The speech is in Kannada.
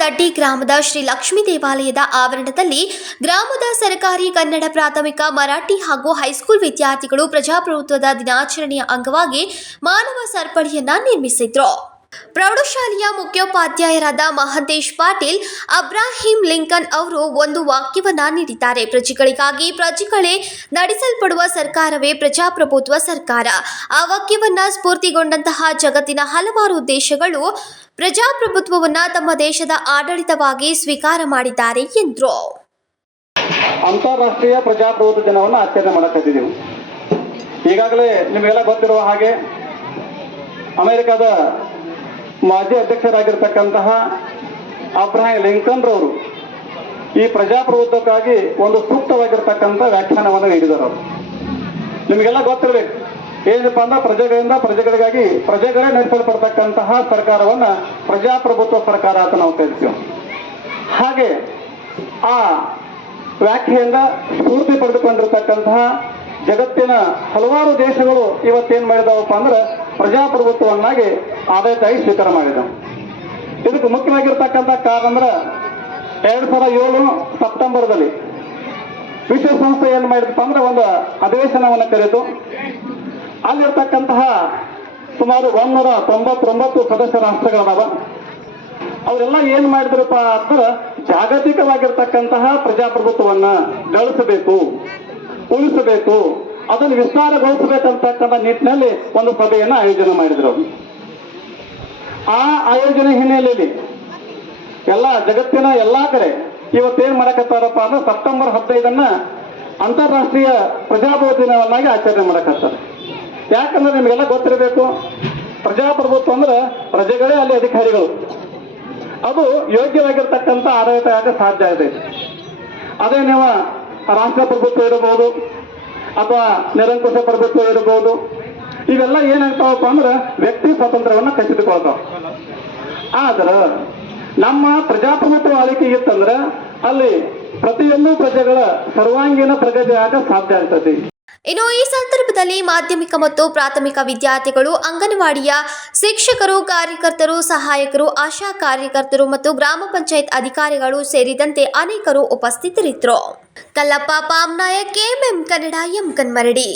ದಡ್ಡಿ ಗ್ರಾಮದ ಶ್ರೀ ಲಕ್ಷ್ಮೀ ದೇವಾಲಯದ ಆವರಣದಲ್ಲಿ ಗ್ರಾಮದ ಸರ್ಕಾರಿ ಕನ್ನಡ ಪ್ರಾಥಮಿಕ, ಮರಾಠಿ ಹಾಗೂ ಹೈಸ್ಕೂಲ್ ವಿದ್ಯಾರ್ಥಿಗಳು ಪ್ರಜಾಪ್ರಭುತ್ವದ ದಿನಾಚರಣೆಯ ಅಂಗವಾಗಿ ಮಾನವ ಸರಪಳಿಯನ್ನ ನಿರ್ಮಿಸಿದ್ರು. ಪ್ರೌಢಶಾಲೆಯ ಮುಖ್ಯೋಪಾಧ್ಯಾಯರಾದ ಮಹಂತೇಶ್ ಪಾಟೀಲ್, ಅಬ್ರಾಹಿಂ ಲಿಂಕನ್ ಅವರು ಒಂದು ವಾಕ್ಯವನ್ನ ನೀಡಿದ್ದಾರೆ. ಪ್ರಜೆಗಳಿಗಾಗಿ ಪ್ರಜೆಗಳೇ ನಡೆಸಲ್ಪಡುವ ಸರ್ಕಾರವೇ ಪ್ರಜಾಪ್ರಭುತ್ವ ಸರ್ಕಾರ. ಆ ವಾಕ್ಯವನ್ನ ಸ್ಫೂರ್ತಿಗೊಂಡಂತಹ ಜಗತ್ತಿನ ಹಲವಾರು ದೇಶಗಳು ಪ್ರಜಾಪ್ರಭುತ್ವವನ್ನ ತಮ್ಮ ದೇಶದ ಆಡಳಿತವಾಗಿ ಸ್ವೀಕಾರ ಮಾಡಿದ್ದಾರೆ ಎಂದರು. ಅಂತಾರಾಷ್ಟ್ರೀಯ ಪ್ರಜಾಪ್ರಭುತ್ವ ದಿನವನ್ನು ಆಚರಣೆ ಮಾಡಕತ್ತಿದ್ದೀವಿ ಈಗಾಗಲೇ ನಿಮಗೆಲ್ಲ ಗೊತ್ತಿರುವ ಹಾಗೆ ಅಮೆರಿಕದ ಮಾಜಿ ಅಧ್ಯಕ್ಷರಾಗಿರ್ತಕ್ಕಂತಹ ಅಬ್ರಾಹಿಂ ಲಿಂಕನ್ ರವರು ಈ ಪ್ರಜಾಪ್ರಭುತ್ವಕ್ಕಾಗಿ ಒಂದು ಸೂಕ್ತವಾಗಿರ್ತಕ್ಕಂಥ ವ್ಯಾಖ್ಯಾನವನ್ನು ನೀಡಿದರು ನಿಮಗೆಲ್ಲ ಗೊತ್ತಿರಬೇಕು. ಏನಪ್ಪ ಅಂದ್ರೆ ಪ್ರಜೆಗಳಿಂದ ಪ್ರಜೆಗಳಿಗಾಗಿ ಪ್ರಜೆಗಳೇ ನಡೆಸಲ್ಪಡ್ತಕ್ಕಂತಹ ಸರ್ಕಾರವನ್ನ ಪ್ರಜಾಪ್ರಭುತ್ವ ಸರ್ಕಾರ ಅಂತ ನಾವು ಕರಿತೀವಿ. ಹಾಗೆ ಆ ವ್ಯಾಖ್ಯೆಯಿಂದ ಸ್ಫೂರ್ತಿ ಪಡೆದುಕೊಂಡಿರ್ತಕ್ಕಂತಹ ಜಗತ್ತಿನ ಹಲವಾರು ದೇಶಗಳು ಇವತ್ತೇನ್ ಮಾಡಿದವಪ್ಪ ಅಂದ್ರೆ ಪ್ರಜಾಪ್ರಭುತ್ವವನ್ನಾಗಿ ಆಡಳಿತಾಗಿ ಸ್ವೀಕಾರ ಮಾಡಿದವು. ಇದಕ್ಕೆ ಮುಖ್ಯವಾಗಿರ್ತಕ್ಕಂಥ ಕಾರಣ ಅಂದ್ರೆ ಎರಡ್ ಸಾವಿರದ ಏಳು ಸೆಪ್ಟೆಂಬರ್ದಲ್ಲಿ ವಿಶ್ವಸಂಸ್ಥೆ ಏನ್ ಮಾಡಿದಪ್ಪ ಅಂದ್ರೆ ಒಂದು ಅಧಿವೇಶನವನ್ನು ಕರೆದು ಅಲ್ಲಿರ್ತಕ್ಕಂತಹ ಸುಮಾರು ಒಂದೂರ ತೊಂಬತ್ತೊಂಬತ್ತು ಸದಸ್ಯ ರಾಷ್ಟ್ರಗಳದಾವ ಅವರೆಲ್ಲ ಏನ್ ಮಾಡಿದ್ರಪ್ಪ ಅಂದ್ರೆ ಜಾಗತಿಕವಾಗಿರ್ತಕ್ಕಂತಹ ಪ್ರಜಾಪ್ರಭುತ್ವವನ್ನ ಗಳಿಸಬೇಕು ಉಳಿಸಬೇಕು, ಅದನ್ನು ವಿಸ್ತಾರಗೊಳಿಸಬೇಕಂತಕ್ಕಂಥ ನಿಟ್ಟಿನಲ್ಲಿ ಒಂದು ಸಭೆಯನ್ನು ಆಯೋಜನೆ ಮಾಡಿದ್ರು. ಆ ಆಯೋಜನೆ ಹಿನ್ನೆಲೆಯಲ್ಲಿ ಎಲ್ಲ ಜಗತ್ತಿನ ಎಲ್ಲಾ ಕಡೆ ಇವತ್ತೇನ್ ಮಾಡಕತ್ತಾರಪ್ಪ ಅಂದ್ರೆ ಸೆಪ್ಟೆಂಬರ್ ಹದಿನೈದನ್ನ ಅಂತಾರಾಷ್ಟ್ರೀಯ ಪ್ರಜಾಪ್ರಭುತ್ವ ಆಚರಣೆ ಮಾಡಕತ್ತಾರೆ ಯಾಕಂದ್ರೆ ನಿಮಗೆಲ್ಲ ಗೊತ್ತಿರಬೇಕು? ಪ್ರಜಾಪ್ರಭುತ್ವ ಅಂದ್ರೆ ಪ್ರಜೆಗಳೇ ಅಲ್ಲಿ ಅಧಿಕಾರಿಗಳು. ಅದು ಯೋಗ್ಯವಾಗಿರ್ತಕ್ಕಂಥ ಆಡಳಿತ ಆಗಕ್ಕೆ ಸಾಧ್ಯ ಇದೆ. ಅದೇ ನೀವು ರಾಷ್ಟ್ರ ಪ್ರಭುತ್ವ ಇರಬಹುದು ಅಥವಾ ನಿರಂಕುಶ ಪ್ರಭುತ್ವ ಇರಬಹುದು ಇವೆಲ್ಲ ಏನಾಗ್ತಾವಪ್ಪ ಅಂದ್ರೆ ವ್ಯಕ್ತಿ ಸ್ವಾತಂತ್ರ್ಯವನ್ನ ಕಸಿದುಕೊಳ್ತಾವ ಆದ್ರೆ ನಮ್ಮ ಪ್ರಜಾಪ್ರಭುತ್ವ ಆಳಿಕೆ ಇತ್ತಂದ್ರೆ ಅಲ್ಲಿ ಪ್ರತಿಯೊಂದು ಪ್ರಜೆಗಳ ಸರ್ವಾಂಗೀಣ ಪ್ರಗತಿ ಆಗ ಸಾಧ್ಯ ಆಗ್ತದೆ. ಇನ್ನು ಈ ಸಂದರ್ಭದಲ್ಲಿ ಮಾಧ್ಯಮಿಕ ಮತ್ತು ಪ್ರಾಥಮಿಕ ವಿದ್ಯಾರ್ಥಿಗಳು, ಅಂಗನವಾಡಿಯ ಶಿಕ್ಷಕರು, ಕಾರ್ಯಕರ್ತರು, ಸಹಾಯಕರು, ಆಶಾ ಕಾರ್ಯಕರ್ತರು ಮತ್ತು ಗ್ರಾಮ ಪಂಚಾಯತ್ ಅಧಿಕಾರಿಗಳು ಸೇರಿದಂತೆ ಅನೇಕರು ಉಪಸ್ಥಿತರಿದ್ದರು. Kallappa Pamnayak KMM Kannada, M Kanmaradi